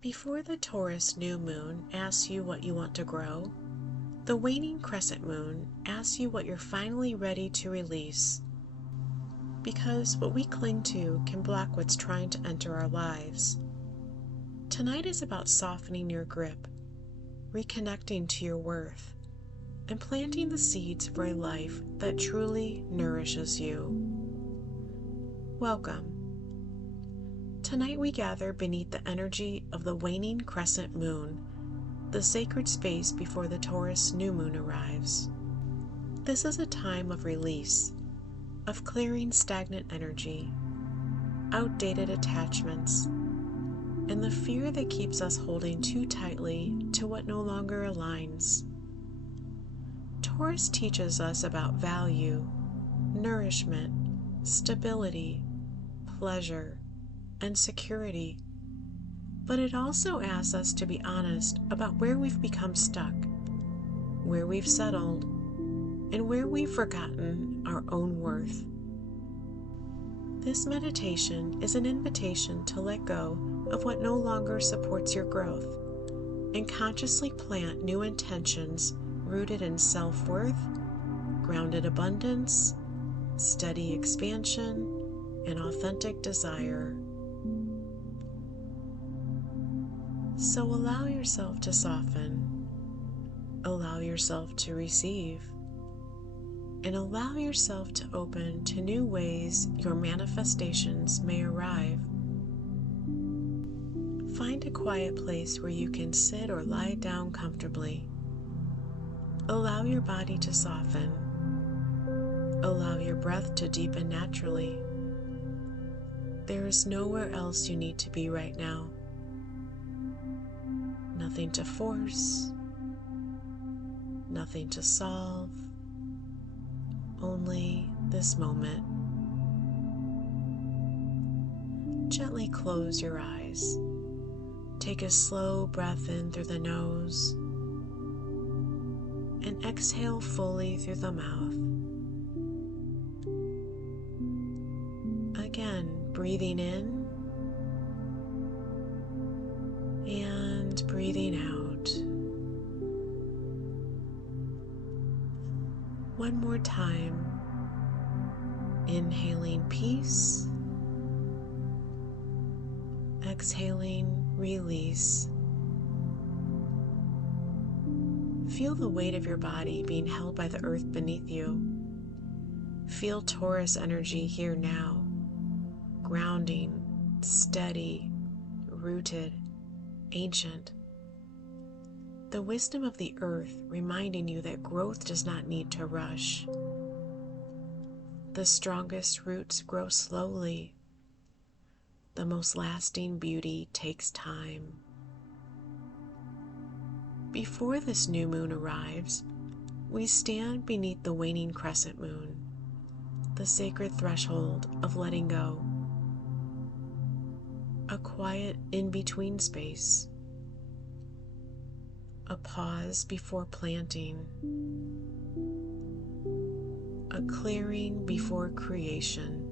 Before the Taurus New Moon asks you what you want to grow, the waning crescent moon asks you what you're finally ready to release. Because what we cling to can block what's trying to enter our lives. Tonight is about softening your grip, reconnecting to your worth, and planting the seeds for a life that truly nourishes you. Welcome. Tonight we gather beneath the energy of the waning crescent moon, the sacred space before the Taurus New Moon arrives. This is a time of release, of clearing stagnant energy, outdated attachments, and the fear that keeps us holding too tightly to what no longer aligns. Taurus teaches us about value, nourishment, stability, pleasure, and security, but it also asks us to be honest about where we've become stuck, where we've settled, and where we've forgotten our own worth. This meditation is an invitation to let go of what no longer supports your growth and consciously plant new intentions rooted in self-worth, grounded abundance, steady expansion, and authentic desire. So allow yourself to soften, allow yourself to receive, and allow yourself to open to new ways your manifestations may arrive. Find a quiet place where you can sit or lie down comfortably. Allow your body to soften. Allow your breath to deepen naturally. There is nowhere else you need to be right now. Nothing to force, nothing to solve, only this moment. Gently close your eyes. Take a slow breath in through the nose and exhale fully through the mouth. Again, breathing in and breathing out. One more time. Inhaling peace. Exhaling release. Feel the weight of your body being held by the earth beneath you. Feel Taurus energy here now, grounding, steady, rooted, ancient. The wisdom of the earth reminding you that growth does not need to rush. The strongest roots grow slowly. The most lasting beauty takes time. Before this new moon arrives, we stand beneath the waning crescent moon, the sacred threshold of letting go. A quiet in-between space. A pause before planting. A clearing before creation.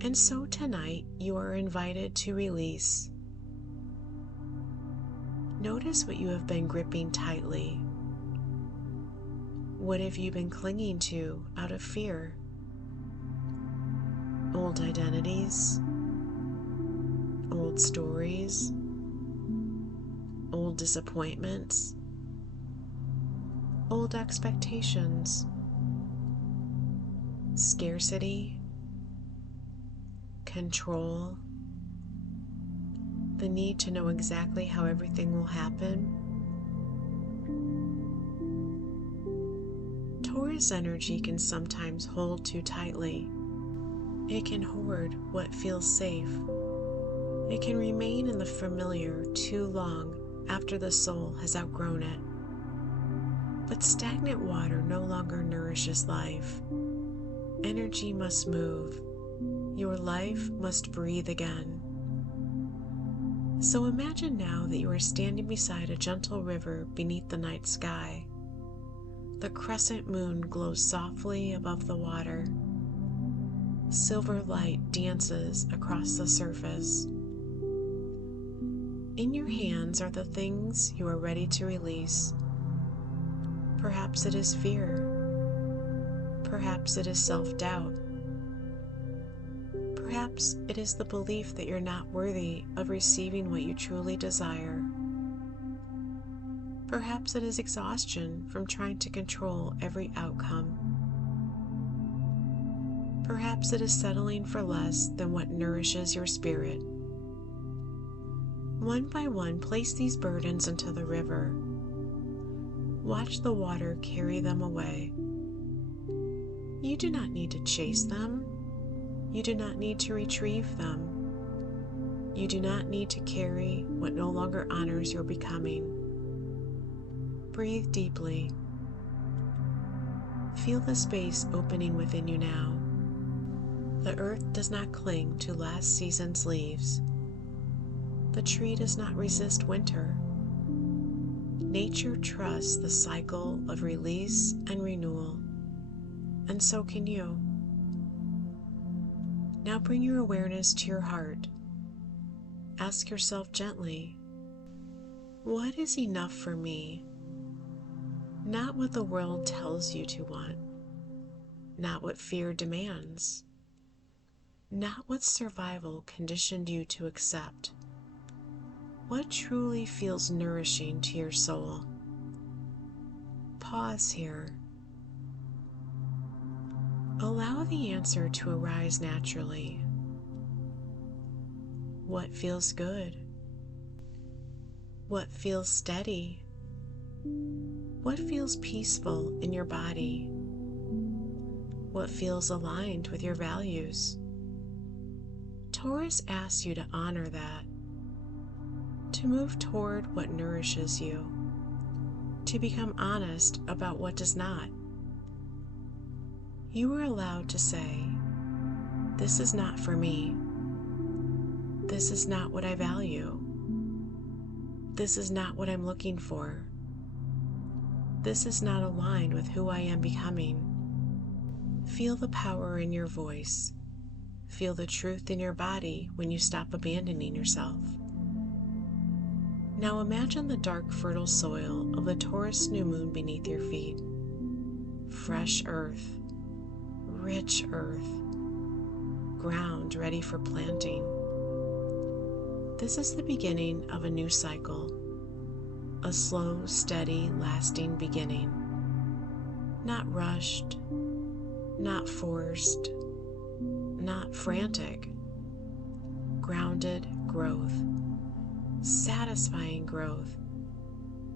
And so tonight you are invited to release. Notice what you have been gripping tightly. What have you been clinging to out of fear? Old identities, old stories, old disappointments, old expectations, scarcity, control, the need to know exactly how everything will happen. Taurus energy can sometimes hold too tightly. It can hoard what feels safe. It can remain in the familiar too long after the soul has outgrown it. But stagnant water no longer nourishes life. Energy must move. Your life must breathe again. So imagine now that you are standing beside a gentle river beneath the night sky. The crescent moon glows softly above the water. Silver light dances across the surface. In your hands are the things you are ready to release. Perhaps it is fear. Perhaps it is self-doubt. Perhaps it is the belief that you're not worthy of receiving what you truly desire. Perhaps it is exhaustion from trying to control every outcome. Perhaps it is settling for less than what nourishes your spirit. One by one, place these burdens into the river. Watch the water carry them away. You do not need to chase them. You do not need to retrieve them. You do not need to carry what no longer honors your becoming. Breathe deeply. Feel the space opening within you now. The earth does not cling to last season's leaves. The tree does not resist winter. Nature trusts the cycle of release and renewal, and so can you. Now bring your awareness to your heart. Ask yourself gently, what is enough for me? Not what the world tells you to want, not what fear demands, not what survival conditioned you to accept. What truly feels nourishing to your soul? Pause here. Allow the answer to arise naturally. What feels good? What feels steady? What feels peaceful in your body? What feels aligned with your values? Taurus asks you to honor that, to move toward what nourishes you, to become honest about what does not. You are allowed to say, this is not for me. This is not what I value. This is not what I'm looking for. This is not aligned with who I am becoming. Feel the power in your voice. Feel the truth in your body when you stop abandoning yourself. Now imagine the dark, fertile soil of the Taurus New Moon beneath your feet. Fresh earth, rich earth, ground ready for planting. This is the beginning of a new cycle, a slow, steady, lasting beginning. Not rushed, not forced, not frantic. Grounded growth. Satisfying growth,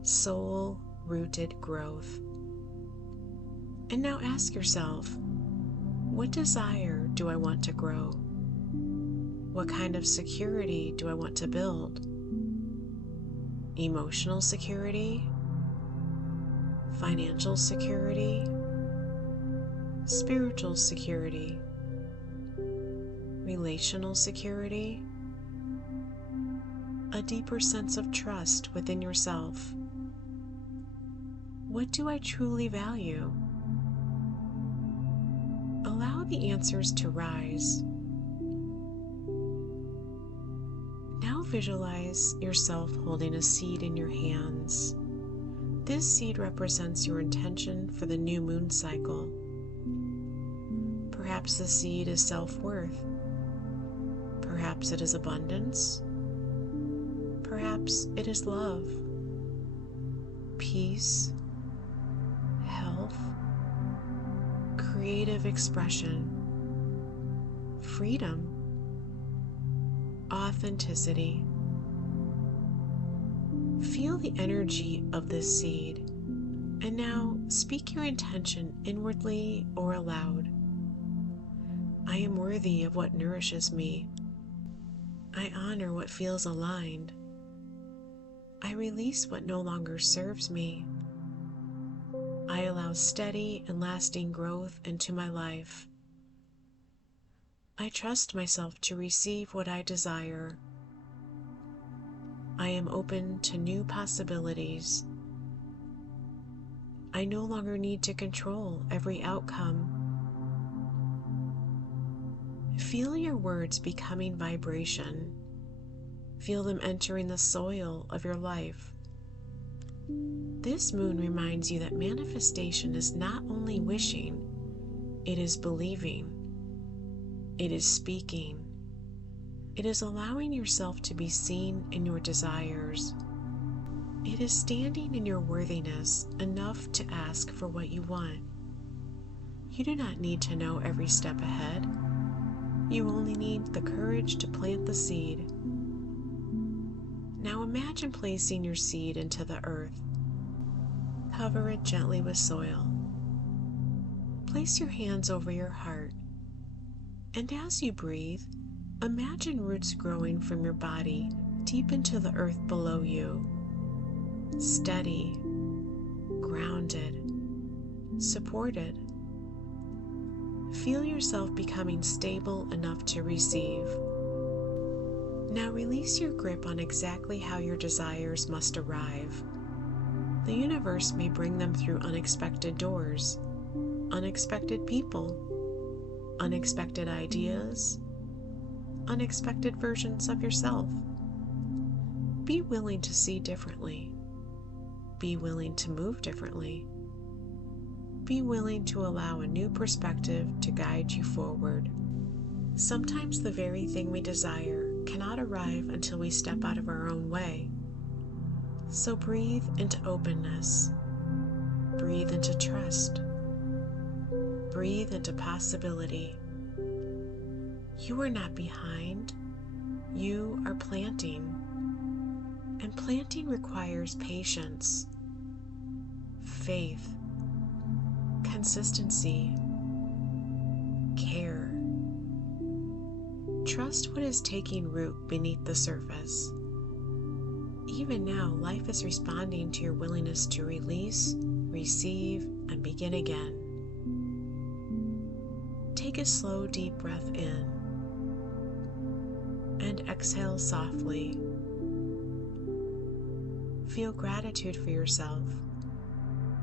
soul-rooted growth. And now ask yourself, what desire do I want to grow? What kind of security do I want to build? Emotional security? Financial security? Spiritual security? Relational security? A deeper sense of trust within yourself. What do I truly value? Allow the answers to rise. Now visualize yourself holding a seed in your hands. This seed represents your intention for the new moon cycle. Perhaps the seed is self-worth. Perhaps it is abundance. Perhaps it is love, peace, health, creative expression, freedom, authenticity. Feel the energy of this seed, and now speak your intention inwardly or aloud. I am worthy of what nourishes me. I honor what feels aligned. I release what no longer serves me. I allow steady and lasting growth into my life. I trust myself to receive what I desire. I am open to new possibilities. I no longer need to control every outcome. Feel your words becoming vibration. Feel them entering the soil of your life. This moon reminds you that manifestation is not only wishing, it is believing, it is speaking, it is allowing yourself to be seen in your desires. It is standing in your worthiness enough to ask for what you want. You do not need to know every step ahead. You only need the courage to plant the seed. Now imagine placing your seed into the earth. Cover it gently with soil. Place your hands over your heart. And as you breathe, imagine roots growing from your body deep into the earth below you. Steady, grounded, supported. Feel yourself becoming stable enough to receive. Now release your grip on exactly how your desires must arrive. The universe may bring them through unexpected doors, unexpected people, unexpected ideas, unexpected versions of yourself. Be willing to see differently. Be willing to move differently. Be willing to allow a new perspective to guide you forward. Sometimes the very thing we desire cannot arrive until we step out of our own way. So breathe into openness. Breathe into trust. Breathe into possibility. You are not behind. You are planting. And planting requires patience, faith, consistency, care. Trust what is taking root beneath the surface. Even now, life is responding to your willingness to release, receive, and begin again. Take a slow, deep breath in and exhale softly. Feel gratitude for yourself,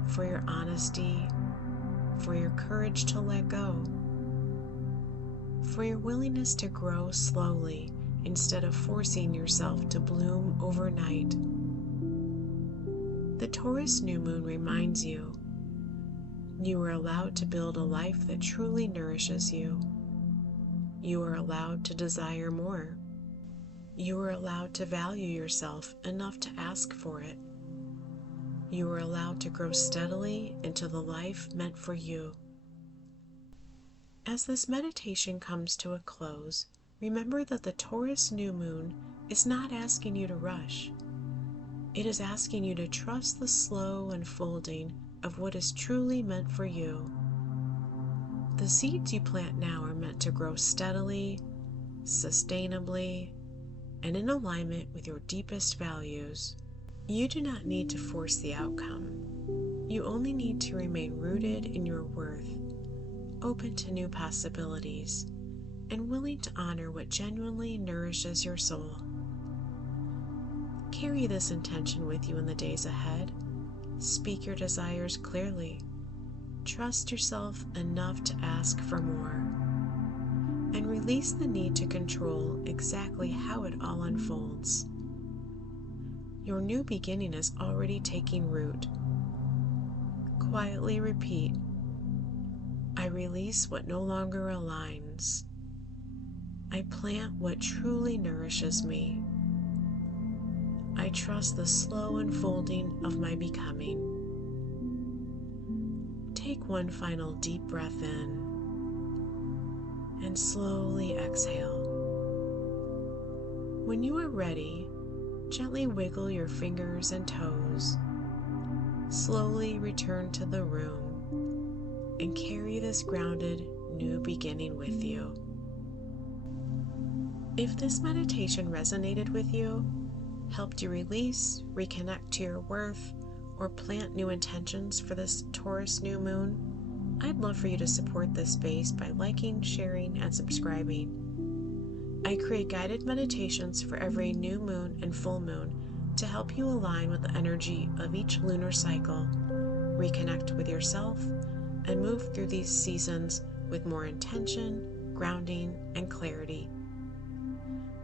for your honesty, for your courage to let go, for your willingness to grow slowly instead of forcing yourself to bloom overnight. The Taurus New Moon reminds you, you are allowed to build a life that truly nourishes you. You are allowed to desire more. You are allowed to value yourself enough to ask for it. You are allowed to grow steadily into the life meant for you. As this meditation comes to a close, remember that the Taurus New Moon is not asking you to rush. It is asking you to trust the slow unfolding of what is truly meant for you. The seeds you plant now are meant to grow steadily, sustainably, and in alignment with your deepest values. You do not need to force the outcome. You only need to remain rooted in your worth, open to new possibilities, and willing to honor what genuinely nourishes your soul. Carry this intention with you in the days ahead. Speak your desires clearly. Trust yourself enough to ask for more. And release the need to control exactly how it all unfolds. Your new beginning is already taking root. Quietly repeat, I release what no longer aligns. I plant what truly nourishes me. I trust the slow unfolding of my becoming. Take one final deep breath in and slowly exhale. When you are ready, gently wiggle your fingers and toes. Slowly return to the room and carry this grounded new beginning with you. If this meditation resonated with you, helped you release, reconnect to your worth, or plant new intentions for this Taurus New Moon, I'd love for you to support this space by liking, sharing, and subscribing. I create guided meditations for every new moon and full moon to help you align with the energy of each lunar cycle, reconnect with yourself, and move through these seasons with more intention, grounding, and clarity.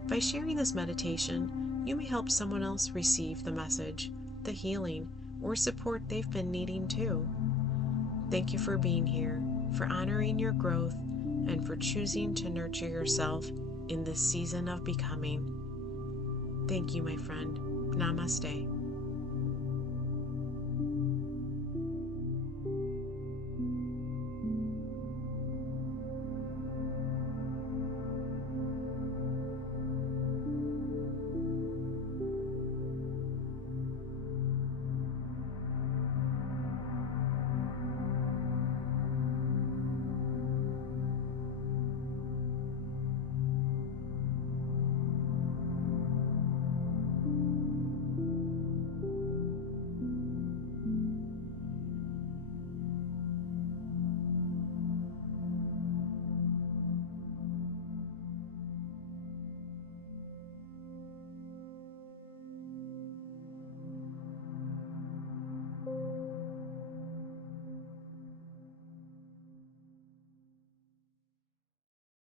By sharing this meditation, you may help someone else receive the message, the healing, or support they've been needing too. Thank you for being here, for honoring your growth, and for choosing to nurture yourself in this season of becoming. Thank you, my friend. Namaste.